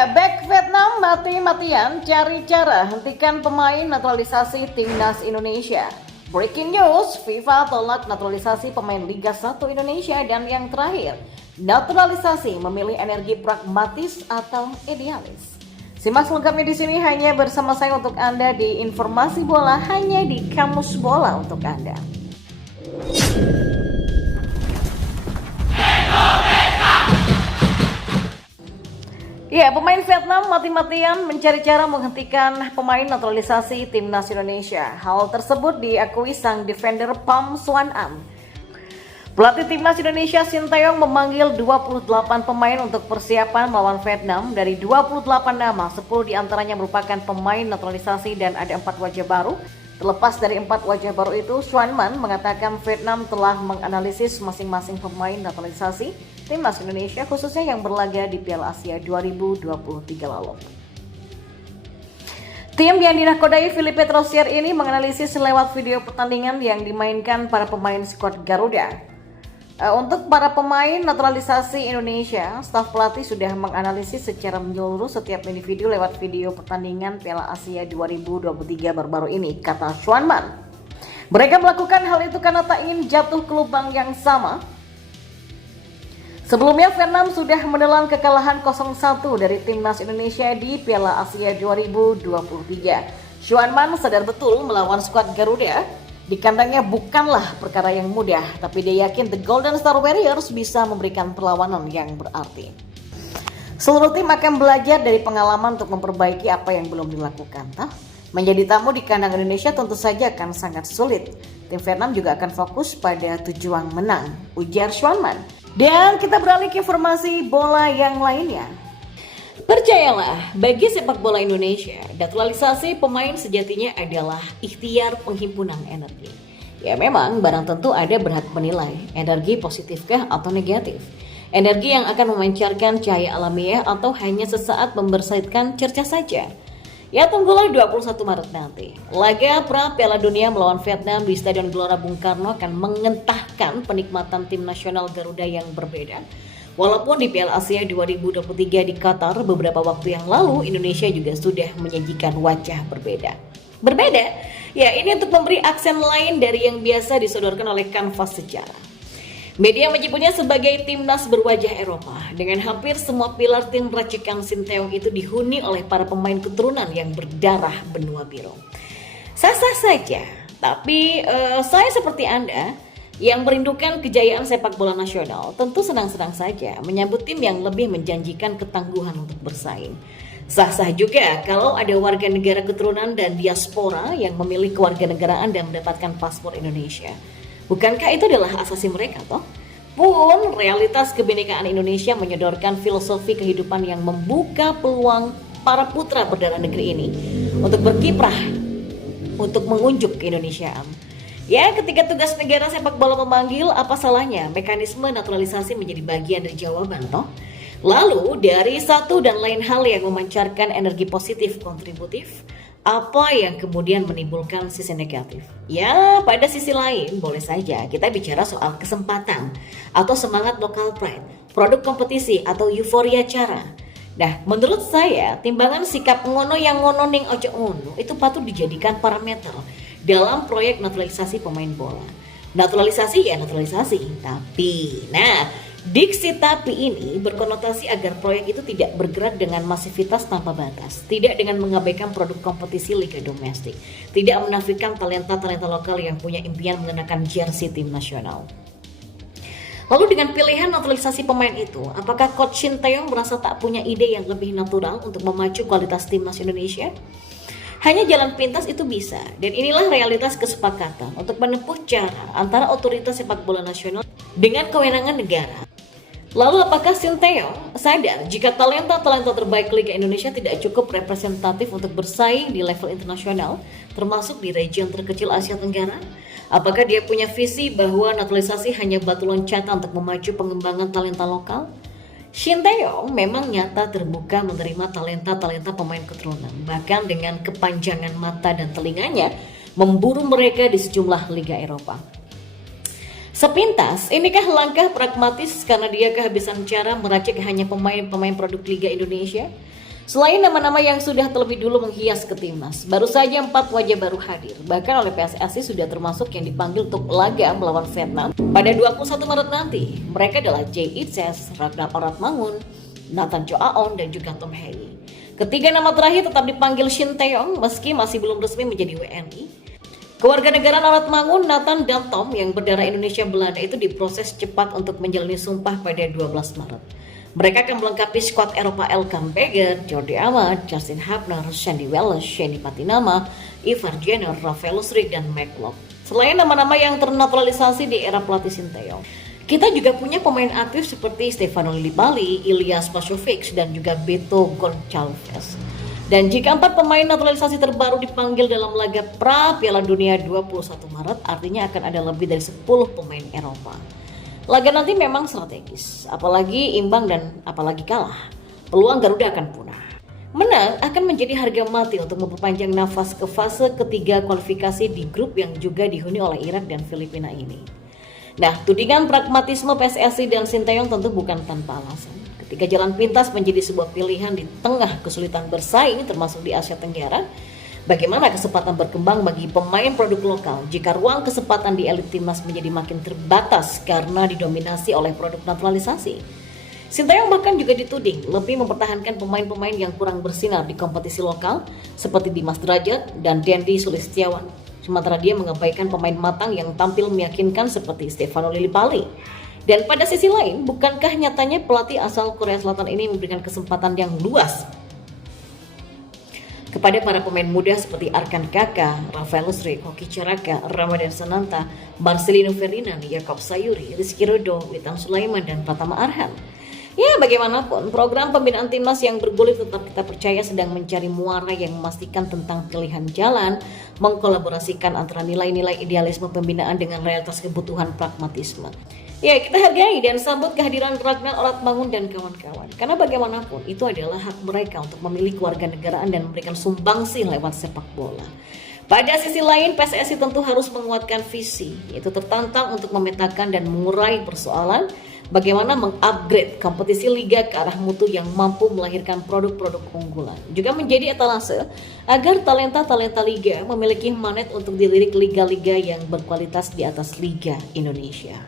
Ya, back Vietnam mati-matian cari cara hentikan pemain naturalisasi timnas Indonesia. Breaking news, FIFA tolak naturalisasi pemain Liga 1 Indonesia dan yang terakhir, naturalisasi memilih energi pragmatis atau idealis. Simak selengkapnya di sini hanya bersama saya untuk Anda di Informasi Bola, hanya di Kamus Bola untuk Anda. Ya, pemain Vietnam mati-matian mencari cara menghentikan pemain naturalisasi timnas Indonesia. Hal tersebut diakui sang defender Pham Xuan An. Pelatih timnas Indonesia Shin Tae-yong memanggil 28 pemain untuk persiapan melawan Vietnam. Dari 28 nama, 10 diantaranya merupakan pemain naturalisasi dan ada 4 wajah baru. Terlepas dari 4 wajah baru itu, Xuan Man mengatakan Vietnam telah menganalisis masing-masing pemain naturalisasi timnas Indonesia khususnya yang berlaga di Piala Asia 2023 lalu. Tim yang dinakodai Philippe Troussier ini menganalisis lewat video pertandingan yang dimainkan para pemain skuad Garuda. Untuk para pemain naturalisasi Indonesia, staf pelatih sudah menganalisis secara menyeluruh setiap individu lewat video pertandingan Piala Asia 2023 baru-baru ini, kata Xuan Man. Mereka melakukan hal itu karena tak ingin jatuh ke lubang yang sama. Sebelumnya Vietnam sudah menelan kekalahan 0-1 dari timnas Indonesia di Piala Asia 2023. Xuan Man sadar betul melawan skuad Garuda di kandangnya bukanlah perkara yang mudah, tapi dia yakin The Golden Star Warriors bisa memberikan perlawanan yang berarti. Seluruh tim akan belajar dari pengalaman untuk memperbaiki apa yang belum dilakukan. Menjadi tamu di kandang Indonesia tentu saja akan sangat sulit. Tim Vietnam juga akan fokus pada tujuan menang, ujar Xuan Man. Dan kita beralih ke informasi bola yang lainnya. Percayalah, bagi sepak bola Indonesia, naturalisasi pemain sejatinya adalah ikhtiar penghimpunan energi. Ya memang barang tentu ada berhak menilai, energi positifkah atau negatif. Energi yang akan memancarkan cahaya alamiah atau hanya sesaat membersihkan cerca saja. Ya tunggulah 21 Maret nanti. Laga pra Piala Dunia melawan Vietnam di Stadion Gelora Bung Karno akan mengentahkan penikmatan tim nasional Garuda yang berbeda. Walaupun di Piala Asia 2023 di Qatar beberapa waktu yang lalu Indonesia juga sudah menyajikan wajah berbeda. Berbeda? Ya ini untuk memberi aksen lain dari yang biasa disodorkan oleh kanvas sejarah. Media menyebutnya sebagai timnas berwajah Eropa. Dengan hampir semua pilar tim racikan Shin Tae-yong itu dihuni oleh para pemain keturunan yang berdarah benua biru. Sah-sah saja, tapi saya seperti Anda yang merindukan kejayaan sepak bola nasional tentu senang-senang saja menyambut tim yang lebih menjanjikan ketangguhan untuk bersaing. Sah-sah juga kalau ada warga negara keturunan dan diaspora yang memilih kewarganegaraan dan mendapatkan paspor Indonesia. Bukankah itu adalah asasi mereka toh? Pun realitas kebinekaan Indonesia menyodorkan filosofi kehidupan yang membuka peluang para putra berdarah negeri ini untuk berkiprah, untuk mengunjuk keindonesiaan. Ya, ketika tugas negara sepak bola memanggil, apa salahnya mekanisme naturalisasi menjadi bagian dari jawaban toh? Lalu dari satu dan lain hal yang memancarkan energi positif kontributif, apa yang kemudian menimbulkan sisi negatif? Ya, pada sisi lain boleh saja kita bicara soal kesempatan atau semangat local pride, produk kompetisi atau euforia cara. Nah, menurut saya timbangan sikap ngono yang ngono ning ojo ngono itu patut dijadikan parameter dalam proyek naturalisasi pemain bola. Naturalisasi ya naturalisasi, tapi diksi tapi ini berkonotasi agar proyek itu tidak bergerak dengan masivitas tanpa batas, tidak dengan mengabaikan produk kompetisi liga domestik, tidak menafikan talenta-talenta lokal yang punya impian mengenakan jersey tim nasional. Lalu dengan pilihan naturalisasi pemain itu, apakah Coach Shin Tae-yong merasa tak punya ide yang lebih natural untuk memacu kualitas timnas Indonesia? Hanya jalan pintas itu bisa, dan inilah realitas kesepakatan untuk menempuh cara antara otoritas sepak bola nasional dengan kewenangan negara. Lalu apakah Shin Tae-yong sadar jika talenta-talenta terbaik Liga Indonesia tidak cukup representatif untuk bersaing di level internasional, termasuk di region terkecil Asia Tenggara? Apakah dia punya visi bahwa naturalisasi hanya batu loncatan untuk memacu pengembangan talenta lokal? Shin Tae-yong memang nyata terbuka menerima talenta-talenta pemain keturunan, bahkan dengan kepanjangan mata dan telinganya memburu mereka di sejumlah liga Eropa. Sepintas, inikah langkah pragmatis karena dia kehabisan cara meracik hanya pemain-pemain produk Liga Indonesia? Selain nama-nama yang sudah terlebih dulu menghias ke timnas, baru saja 4 wajah baru hadir. Bahkan oleh PSSI sudah termasuk yang dipanggil untuk laga melawan Vietnam pada 21 Maret nanti. Mereka adalah Jay Itzes, Ragnar Oratmangun, Nathan Choa On, dan juga Tom Hei. Ketiga nama terakhir tetap dipanggil Shin Tae-yong meski masih belum resmi menjadi WNI. Kewarganegaraan Oratmangun, Nathan, dan Tom yang berdarah Indonesia Belanda itu diproses cepat untuk menjalani sumpah pada 12 Maret. Mereka akan melengkapi skuad Eropa Elkan Beger, Jordi Amat, Justin Hapner, Sandy Wells, Shani Patinama, Ivar Jenner, Rafael Lusrig, dan Mike Locke. Selain nama-nama yang ternaturalisasi di era pelatih Shin Tae-yong, kita juga punya pemain aktif seperti Stefano Lillipali, Ilyas Pasovic, dan juga Beto Goncalves. Dan jika 4 pemain naturalisasi terbaru dipanggil dalam laga pra Piala Dunia 21 Maret, artinya akan ada lebih dari 10 pemain Eropa. Laga nanti memang strategis, apalagi imbang dan apalagi kalah, peluang Garuda akan punah. Menang akan menjadi harga mati untuk memperpanjang nafas ke fase ketiga kualifikasi di grup yang juga dihuni oleh Irak dan Filipina ini. Nah, tudingan pragmatisme PSSI dan Shin Tae-yong tentu bukan tanpa alasan. Ketika jalan pintas menjadi sebuah pilihan di tengah kesulitan bersaing termasuk di Asia Tenggara, bagaimana kesempatan berkembang bagi pemain produk lokal jika ruang kesempatan di elit timnas menjadi makin terbatas karena didominasi oleh produk naturalisasi? Shin Tae-yong bahkan juga dituding lebih mempertahankan pemain-pemain yang kurang bersinar di kompetisi lokal seperti Dimas Derajat dan Dendi Sulistiawan. Sementara dia mengabaikan pemain matang yang tampil meyakinkan seperti Stefano Lillipali. Dan pada sisi lain, bukankah nyatanya pelatih asal Korea Selatan ini memberikan kesempatan yang luas kepada para pemain muda seperti Arkan Kaka, Rafael Lusrig, Hoki Caraka, Ramadan Sananta, Marcelino Ferdinand, Yakob Sayuri, Rizky Ridho, Witan Sulaiman, dan Pratama Arhan. Ya, bagaimanapun, program pembinaan timnas yang bergulir tetap kita percaya sedang mencari muara yang memastikan tentang pilihan jalan, mengkolaborasikan antara nilai-nilai idealisme pembinaan dengan realitas kebutuhan pragmatisme. Ya, kita hargai dan sambut kehadiran Ragnar Oratmangun dan kawan-kawan. Karena bagaimanapun, itu adalah hak mereka untuk memilih kewarganegaraan dan memberikan sumbangsih lewat sepak bola. Pada sisi lain, PSSI tentu harus menguatkan visi, yaitu tertantang untuk memetakan dan mengurai persoalan bagaimana mengupgrade kompetisi liga ke arah mutu yang mampu melahirkan produk-produk unggulan. Juga menjadi etalase agar talenta-talenta liga memiliki manet untuk dilirik liga-liga yang berkualitas di atas Liga Indonesia.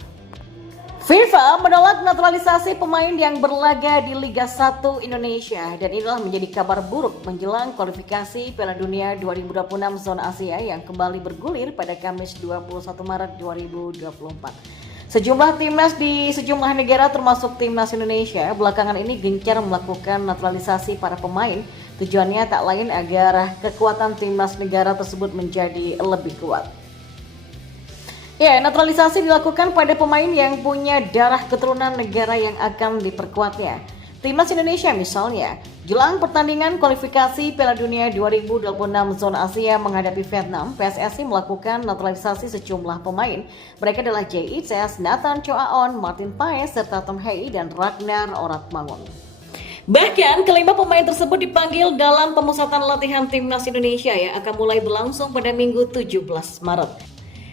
FIFA menolak naturalisasi pemain yang berlaga di Liga 1 Indonesia dan inilah menjadi kabar buruk menjelang kualifikasi Piala Dunia 2026 zona Asia yang kembali bergulir pada Kamis 21 Maret 2024. Sejumlah timnas di sejumlah negara termasuk timnas Indonesia belakangan ini gencar melakukan naturalisasi para pemain. Tujuannya tak lain agar kekuatan timnas negara tersebut menjadi lebih kuat. Ya, naturalisasi dilakukan pada pemain yang punya darah keturunan negara yang akan diperkuatnya. Timnas Indonesia misalnya, jelang pertandingan kualifikasi Piala Dunia 2026 zona Asia menghadapi Vietnam, PSSI melakukan naturalisasi sejumlah pemain. Mereka adalah Jay Itzes, Nathan Choa On, Martin Paes, serta Tom Hei dan Ragnar Oratmangun. Bahkan kelima pemain tersebut dipanggil dalam pemusatan latihan Timnas Indonesia yang akan mulai berlangsung pada Minggu 17 Maret.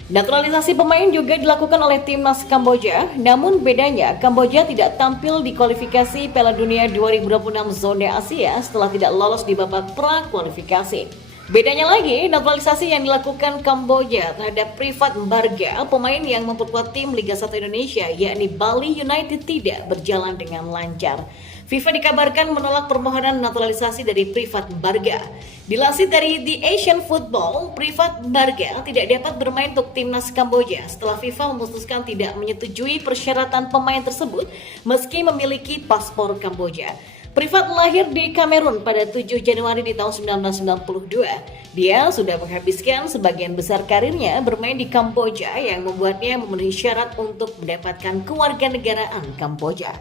Naturalisasi pemain juga dilakukan oleh timnas Kamboja, namun bedanya Kamboja tidak tampil di kualifikasi Piala Dunia 2026 zona Asia setelah tidak lolos di babak pra-kualifikasi. Bedanya lagi, naturalisasi yang dilakukan Kamboja terhadap Privat Mbarga, pemain yang memperkuat tim Liga 1 Indonesia, yakni Bali United, tidak berjalan dengan lancar. FIFA dikabarkan menolak permohonan naturalisasi dari Privat Mbarga. Dilansir dari The Asian Football, Privat Mbarga tidak dapat bermain untuk timnas Kamboja setelah FIFA memutuskan tidak menyetujui persyaratan pemain tersebut meski memiliki paspor Kamboja. Privat lahir di Kamerun pada 7 Januari di tahun 1992. Dia sudah menghabiskan sebagian besar karirnya bermain di Kamboja yang membuatnya memenuhi syarat untuk mendapatkan kewarganegaraan Kamboja.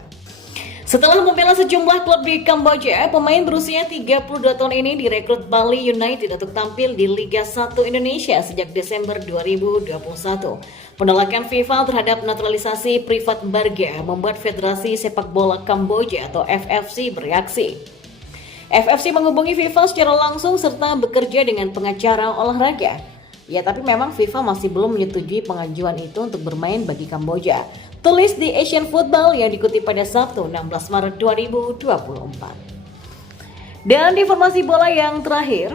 Setelah membela sejumlah klub di Kamboja, pemain berusia 32 tahun ini direkrut Bali United untuk tampil di Liga 1 Indonesia sejak Desember 2021. Penolakan FIFA terhadap naturalisasi Privat Mbarga membuat Federasi Sepak Bola Kamboja atau FFC bereaksi. FFC menghubungi FIFA secara langsung serta bekerja dengan pengacara olahraga. Ya, tapi memang FIFA masih belum menyetujui pengajuan itu untuk bermain bagi Kamboja. Tulis di Asian Football yang dikutip pada Sabtu 16 Maret 2024. Dan di informasi bola yang terakhir,